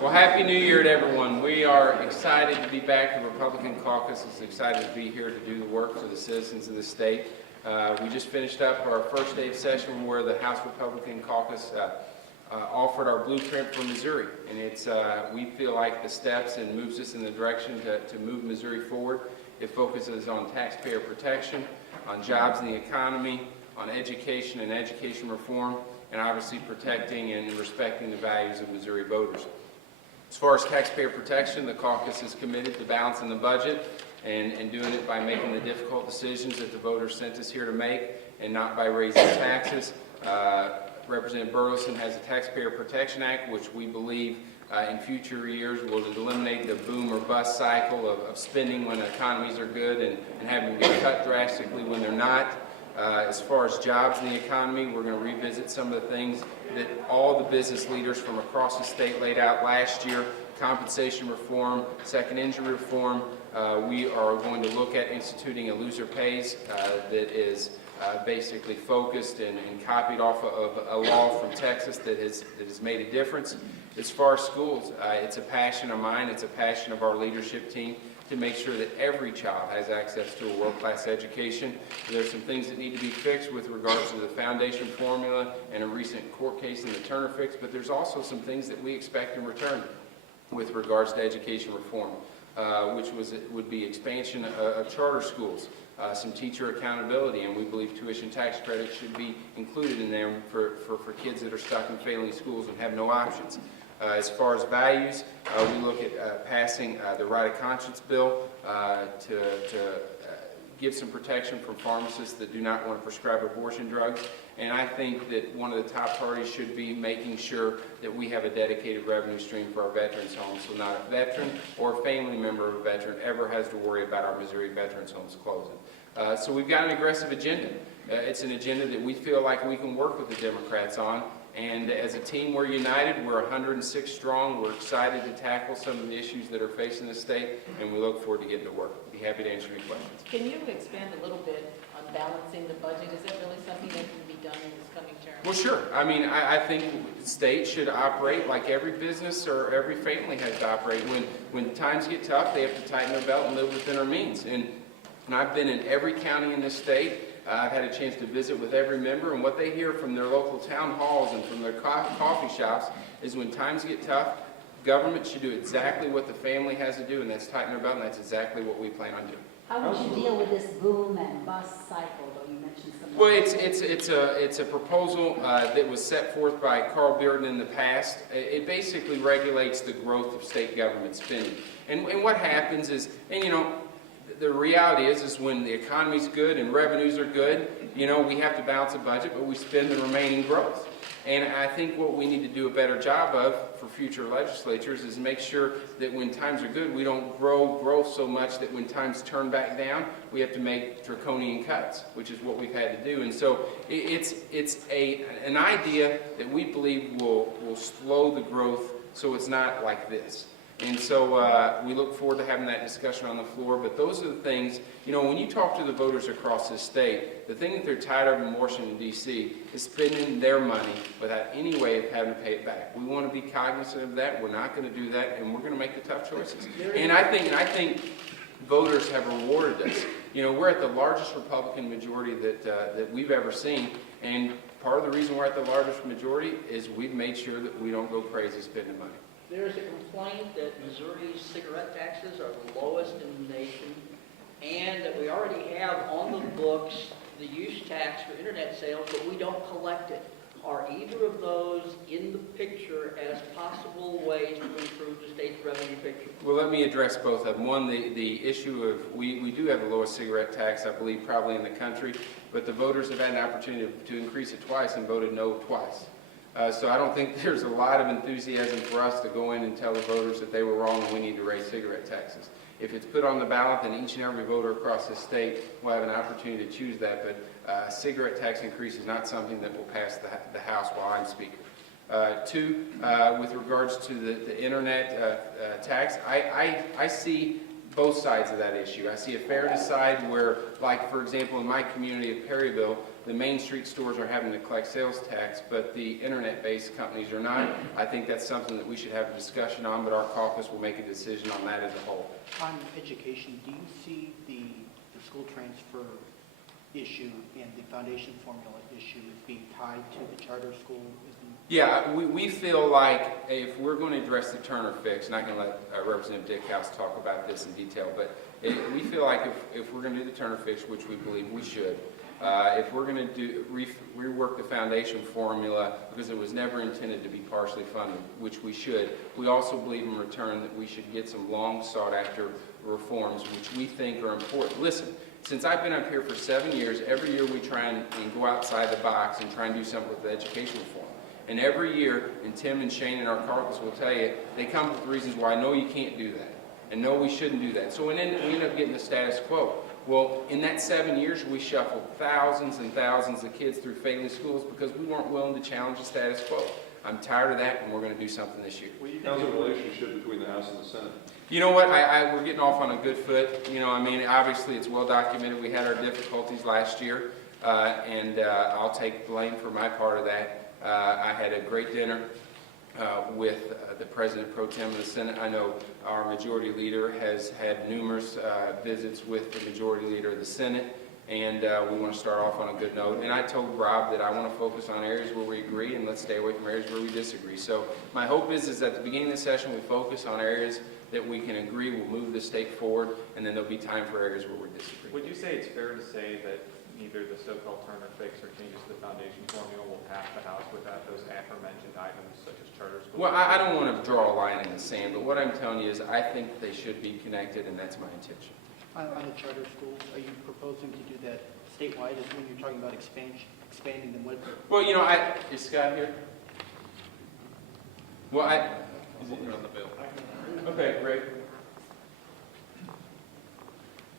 Well, Happy New Year to everyone. We are excited to be back. The Republican Caucus is excited to be here to do the work for the citizens of the state. We just finished up our first day of session where the House Republican Caucus offered our blueprint for Missouri. And it's we feel like the steps and moves us in the direction to move Missouri forward. It focuses on taxpayer protection, on jobs in the economy, on education and education reform, and obviously protecting and respecting the values of Missouri voters. As far as taxpayer protection, the caucus is committed to balancing the budget and doing it by making the difficult decisions that the voters sent us here to make and not by raising taxes. Representative Burleson has a Taxpayer Protection Act, which we believe in future years will eliminate the boom or bust cycle of spending when economies are good and having to be cut drastically when they're not. As far as jobs in the economy, we're going to revisit some of the things that all the business leaders from across the state laid out last year: compensation reform, second injury reform. We are going to look at instituting a loser pays that is basically focused and copied off of a law from Texas that has made a difference. As far as schools, it's a passion of mine, it's a passion of our leadership team to make sure that every child has access to a world-class education. There's some things that need to be fixed with regards to the foundation formula and a recent court case in the Turner fix, but there's also some things that we expect in return with regards to education reform, which would be expansion of charter schools, some teacher accountability, and we believe tuition tax credit should be included in there for kids that are stuck in failing schools and have no options. As far as values, we look at passing the right of conscience bill to give some protection from pharmacists that do not want to prescribe abortion drugs. And I think that one of the top priorities should be making sure that we have a dedicated revenue stream for our veterans homes, so not a veteran or a family member of a veteran ever has to worry about our Missouri veterans homes closing. So we've got an aggressive agenda. It's an agenda that we feel like we can work with the Democrats on. And as a team, we're united. We're 106 strong. We're excited to tackle some of the issues that are facing the state, and we look forward to getting to work. Be happy to answer any questions. Can you expand a little bit on balancing the budget? Is that really something that can be done in this coming term? Well, sure. I mean, I think the state should operate like every business or every family has to operate. When times get tough, they have to tighten their belt and live within their means. And I've been in every county in this state. I've had a chance to visit with every member, and what they hear from their local town halls and from their coffee shops is when times get tough, government should do exactly what the family has to do, and that's tighten their belt, and that's exactly what we plan on doing. How would you deal with this boom and bust cycle, though you mentioned some? Well, it's a proposal that was set forth by Carl Bearden in the past. It basically regulates the growth of state government spending. And what happens is, and you know, the reality is when the economy's good and revenues are good, you know, we have to balance a budget, but we spend the remaining growth. And I think what we need to do a better job of for future legislatures is make sure that when times are good, we don't grow growth so much that when times turn back down, we have to make draconian cuts, which is what we've had to do. And so it's an idea that we believe will slow the growth so it's not like this. And so we look forward to having that discussion on the floor. But those are the things, you know, when you talk to the voters across this state, the thing that they're tired of in Washington, D.C. is spending their money without any way of having to pay it back. We want to be cognizant of that. We're not going to do that, and we're going to make the tough choices. And I think voters have rewarded us. You know, we're at the largest Republican majority that we've ever seen, and part of the reason we're at the largest majority is we've made sure that we don't go crazy spending money. There is a complaint that Missouri's cigarette taxes are the lowest in the nation, and that we already have on the books the use tax for internet sales, but we don't collect it. Are either of those in the picture as possible ways to improve the state's revenue picture? Well, let me address both of them. One, the issue of we do have the lowest cigarette tax, I believe, probably in the country, but the voters have had an opportunity to increase it twice and voted no twice. So I don't think there's a lot of enthusiasm for us to go in and tell the voters that they were wrong and we need to raise cigarette taxes. If it's put on the ballot, then each and every voter across the state will have an opportunity to choose that. But cigarette tax increase is not something that will pass the House while I'm Speaker. Two, with regards to the internet tax, I see both sides of that issue. I see a fairness side where, like, for example, in my community of Perryville, the Main Street stores are having to collect sales tax, but the internet-based companies are not. I think that's something that we should have a discussion on, but our caucus will make a decision on that as a whole. On education, do you see the school transfer issue and the foundation formula issue as being tied to the charter school? Yeah, we feel like if we're going to address the Turner fix, and I can let Representative Dickhouse talk about this in detail, but we feel like if we're going to do the Turner fix, which we believe we should, if we're going to rework the foundation formula, because it was never intended to be partially funded, which we should, we also believe in return that we should get some long sought after reforms, which we think are important. Listen, since I've been up here for 7 years, every year we try and go outside the box and try and do something with the education reform. And every year, and Tim and Shane and our caucus will tell you, they come up with reasons why, no, you can't do that. And no, we shouldn't do that. So we end up getting the status quo. Well, in that 7 years, we shuffled thousands and thousands of kids through failing schools because we weren't willing to challenge the status quo. I'm tired of that, and we're going to do something this year. How's the relationship between the House and the Senate? You know what? We're getting off on a good foot. You know, I mean, obviously it's well documented. We had our difficulties last year, and I'll take blame for my part of that. I had a great dinner with the President Pro Tem of the Senate. I know our Majority Leader has had numerous visits with the Majority Leader of the Senate, and we want to start off on a good note. And I told Rob that I want to focus on areas where we agree and let's stay away from areas where we disagree. So my hope is at the beginning of the session we focus on areas that we can agree will move the state forward, and then there'll be time for areas where we disagree. Would you say it's fair to say that either the so-called Turner fix or changes to the foundation formula will pass the House without those aforementioned items such as charter schools? Well, I don't want to draw a line in the sand, but what I'm telling you is I think they should be connected, and that's my intention. On the charter schools, are you proposing to do that statewide as when you're talking about expanding them with? Well, you know, is Scott here? Well, He's looking on the bill. okay, great.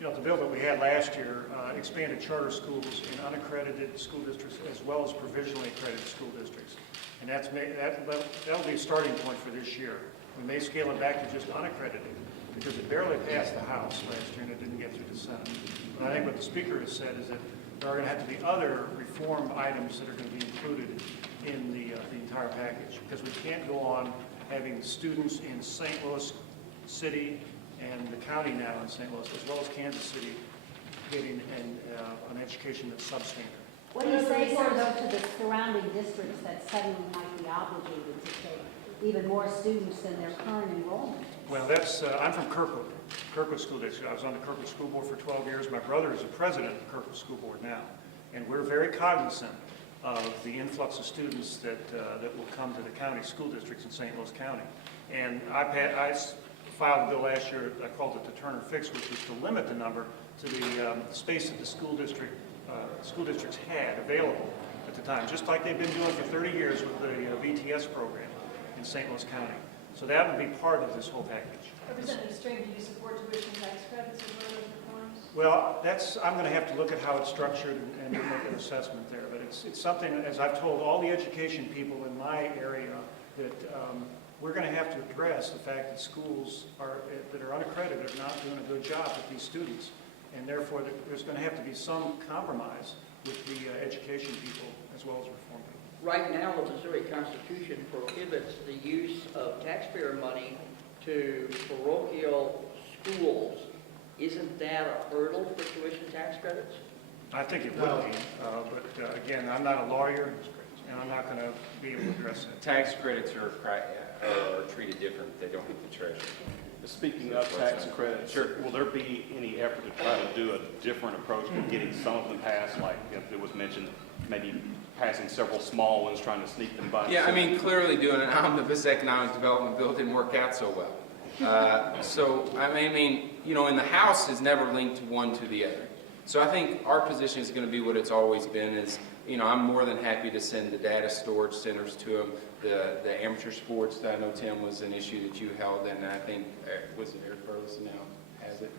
You know, the bill that we had last year expanded charter schools in unaccredited school districts as well as provisionally accredited school districts. And that'll be a starting point for this year. We may scale it back to just unaccredited because it barely passed the House last year and it didn't get through the Senate. But I think what the Speaker has said is that there are going to have to be other reform items that are going to be included in the entire package, because we can't go on having students in St. Louis City and the county now in St. Louis, as well as Kansas City, getting an education that's substandard. What do you say, sir, though, to the surrounding districts that suddenly might be obligated to take even more students than their current enrollment is? Well, I'm from Kirkwood School District. I was on the Kirkwood School Board for 12 years. My brother is the president of the Kirkwood School Board now. And we're very cognizant of the influx of students that will come to the county school districts in St. Louis County. And I filed a bill last year, I called it the Turner Fix, which was to limit the number to the space that the school districts had available at the time, just like they've been doing for 30 years with the VTS program in St. Louis County. So that would be part of this whole package. Representative Strain, do you support tuition tax credits as one of those reforms? Well, I'm going to have to look at how it's structured and make an assessment there. But it's something, as I've told all the education people in my area, that we're going to have to address the fact that schools that are unaccredited are not doing a good job with these students. And therefore, there's going to have to be some compromise with the education people as well as reform people. Right now, the Missouri Constitution prohibits the use of taxpayer money to parochial schools. Isn't that a hurdle for tuition tax credits? I think it will be, but again, I'm not a lawyer, and I'm not going to be able to address that. Tax credits are treated different. They don't hit the treasury. Speaking of tax credits, Sure. Will there be any effort to try to do a different approach to getting some of them passed, like if it was mentioned, maybe passing several small ones, trying to sneak them by? Yeah, I mean, clearly doing an omnibus economic development bill didn't work out so well. So, I mean, you know, in the House is never linked one to the other. So I think our position is going to be what it's always been is, you know, I'm more than happy to send the data storage centers to them, the amateur sports that I know, Tim, was an issue that you held, and I think, was it Eric Burleson now has it?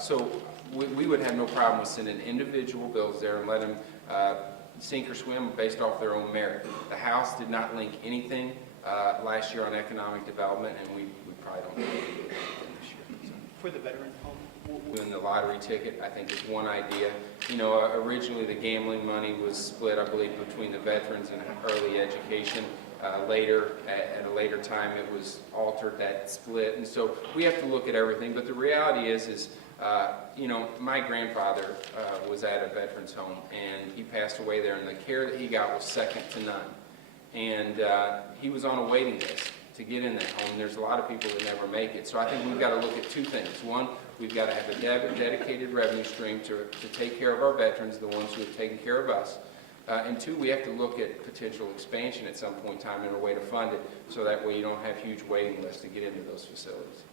So we would have no problem with sending individual bills there and let them sink or swim based off their own merit. The House did not link anything last year on economic development, and we probably don't do anything this year. So. For the veteran home, Doing the lottery ticket, I think, is one idea. You know, originally, the gambling money was split, I believe, between the veterans and early education. Later, at a later time, it was altered, that split. And so we have to look at everything. But the reality is you know, my grandfather was at a veterans home, and he passed away there, and the care that he got was second to none. And he was on a waiting list to get in that home. There's a lot of people that never make it. So I think we've got to look at two things. One, we've got to have a dedicated revenue stream to take care of our veterans, the ones who have taken care of us. And two, we have to look at potential expansion at some point in time and a way to fund it, so that way you don't have huge waiting lists to get into those facilities.